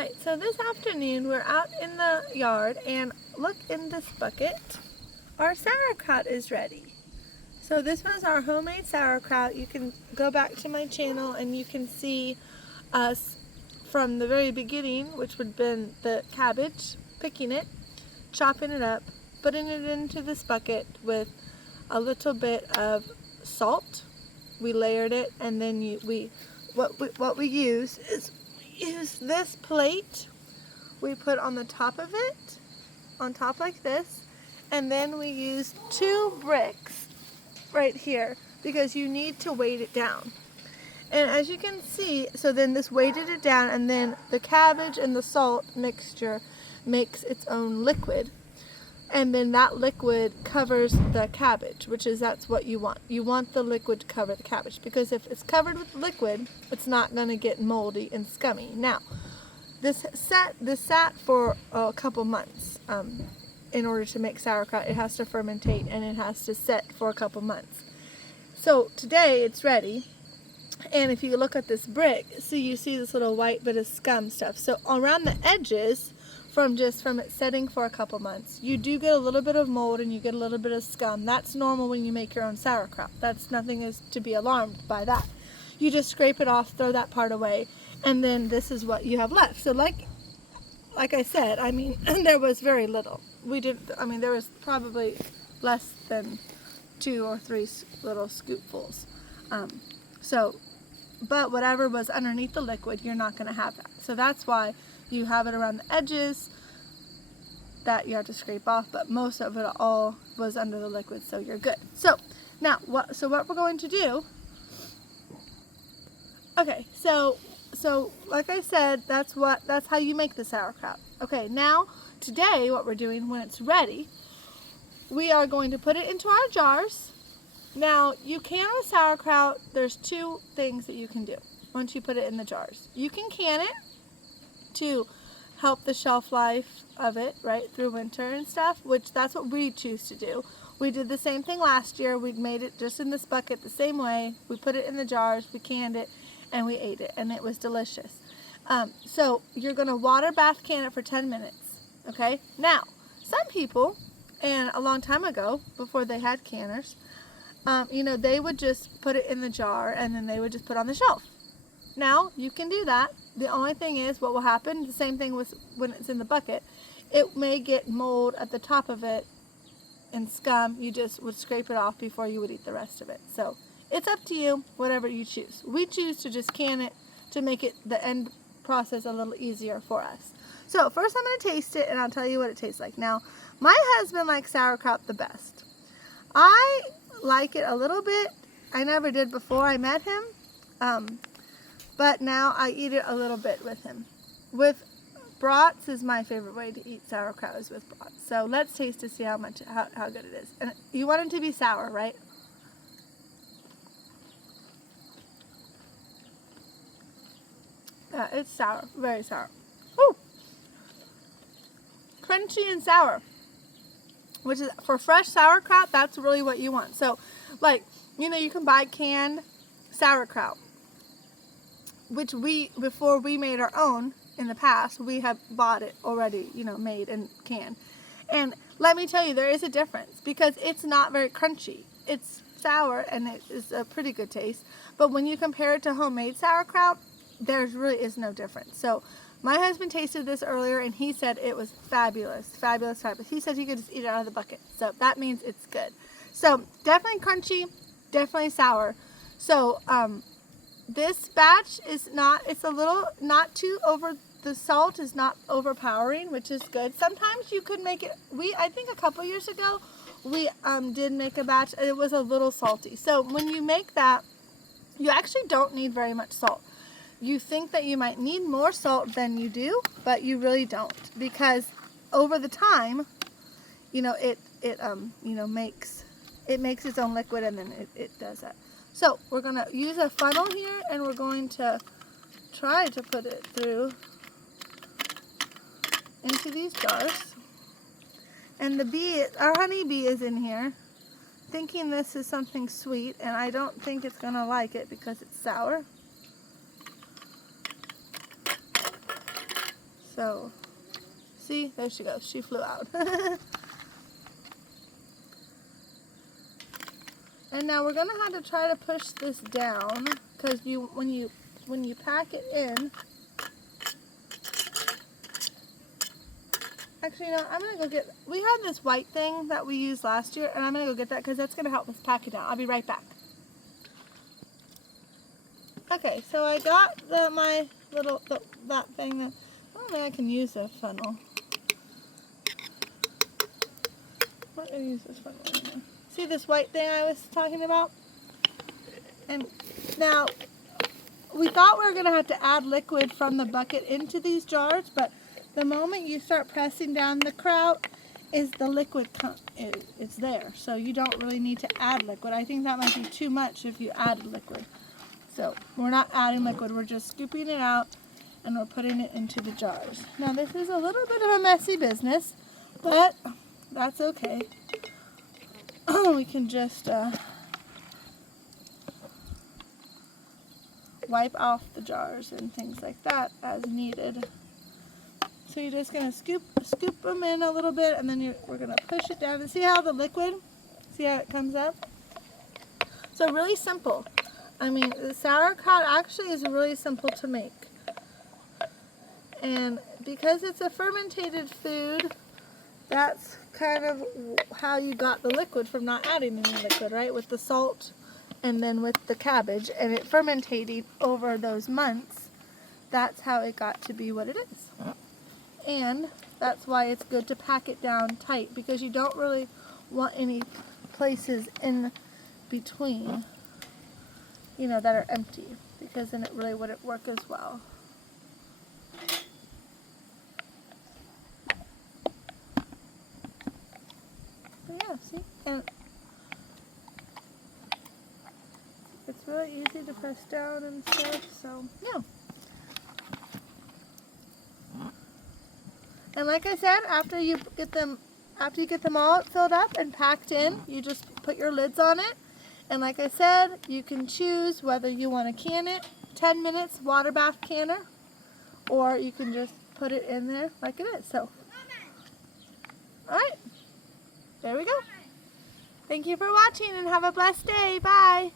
Alright, so this afternoon we're out in the yard and look in this bucket. Our sauerkraut is ready. So this was our homemade sauerkraut. You can go back to my channel and you can see us from the very beginning, which would have been the cabbage, picking it, chopping it up, putting it into this bucket with a little bit of salt. We layered it, and then what we use is this plate. We put on the top of it, on top like this, and then we use 2 bricks right here because you need to weight it down. And as you can see, so then this weighted it down, and then the cabbage and the salt mixture makes its own liquid. And then that liquid covers the cabbage, that's what you want. You want the liquid to cover the cabbage, because if it's covered with liquid, it's not going to get moldy and scummy. Now, this sat for a couple months. In order to make sauerkraut, it has to fermentate and it has to set for a couple months. So today it's ready. And if you look at this brick, so you see this little white bit of scum stuff. So around the edges, from it setting for a couple months, you do get a little bit of mold and you get a little bit of scum. That's normal when you make your own sauerkraut. That's nothing is to be alarmed by that. You just scrape it off, throw that part away, and then this is what you have left. So like I said, I mean, there was very little. There was probably less than 2 or 3 little scoopfuls. But whatever was underneath the liquid, you're not going to have that. So that's why you have it around the edges that you have to scrape off, but most of it all was under the liquid, so you're good. So now, what we're going to do, okay, so like I said, that's how you make the sauerkraut. Okay, now, today, what we're doing, when it's ready, we are going to put it into our jars. Now, you can with sauerkraut, there's 2 things that you can do once you put it in the jars. You can can it to help the shelf life of it, right, through winter and stuff, which that's what we choose to do. We did the same thing last year. We made it just in this bucket the same way. We put it in the jars, we canned it, and we ate it, and it was delicious. So you're going to water bath can it for 10 minutes, okay? Now, some people, and a long time ago, before they had canners, they would just put it in the jar and then they would just put it on the shelf. Now, you can do that. The only thing is, what will happen, the same thing with when it's in the bucket, it may get mold at the top of it and scum. You just would scrape it off before you would eat the rest of it. So, it's up to you, whatever you choose. We choose to just can it to make it the end process a little easier for us. So, first I'm going to taste it and I'll tell you what it tastes like. Now, my husband likes sauerkraut the best. I like it a little bit. I never did before I met him, but now I eat it a little bit with him. With brats is my favorite way to eat sauerkraut, is with brats. So let's taste to see how good it is. And you want it to be sour, right? It's sour, very sour. Woo! Crunchy and sour. Which is, for fresh sauerkraut, that's really what you want. So, you can buy canned sauerkraut, which before we made our own in the past, we have bought it already, made and canned. And let me tell you, there is a difference, because it's not very crunchy. It's sour, and it is a pretty good taste. But when you compare it to homemade sauerkraut, there really is no difference. So, my husband tasted this earlier, and he said it was fabulous, fabulous, fabulous. He said he could just eat it out of the bucket, so that means it's good. So, definitely crunchy, definitely sour. So, this batch is it's a little, not too over, the salt is not overpowering, which is good. Sometimes you could make it, I think a couple years ago, we did make a batch, and it was a little salty. So, when you make that, you actually don't need very much salt. You think that you might need more salt than you do, but you really don't, because over the time, it makes its own liquid, and then it does that. So we're going to use a funnel here, and we're going to try to put it through into these jars. And our honeybee is in here, thinking this is something sweet, and I don't think it's going to like it because it's sour. So, see, there she goes. She flew out. And now we're gonna have to try to push this down, because when you pack it in. Actually, no, I'm gonna go get. We had this white thing that we used last year, and I'm gonna go get that because that's gonna help us pack it down. I'll be right back. Okay, so I got my little that thing that. Oh, maybe I can use a funnel. What do I use this funnel? See this white thing I was talking about? And now we thought we were gonna have to add liquid from the bucket into these jars, but the moment you start pressing down the kraut, is the liquid it's there. So you don't really need to add liquid. I think that might be too much if you added liquid. So we're not adding liquid, we're just scooping it out and we're putting it into the jars. Now this is a little bit of a messy business, but that's okay. We can just wipe off the jars and things like that as needed. So you're just going to scoop them in a little bit, and then we're going to push it down. And see how the liquid, see how it comes up? So really simple. I mean, the sauerkraut actually is really simple to make. And because it's a fermented food, that's kind of how you got the liquid from not adding any liquid, right? With the salt and then with the cabbage, and it fermentating over those months, that's how it got to be what it is. And that's why it's good to pack it down tight, because you don't really want any places in between, you know, that are empty, because then it really wouldn't work as well. But yeah, see? And it's really easy to press down and stuff, so yeah. And like I said, after you get them all filled up and packed in, you just put your lids on it. And like I said, you can choose whether you want to can it, 10 minutes water bath canner, or you can just put it in there like it is. So, all right, there we go. Thank you for watching and have a blessed day. Bye.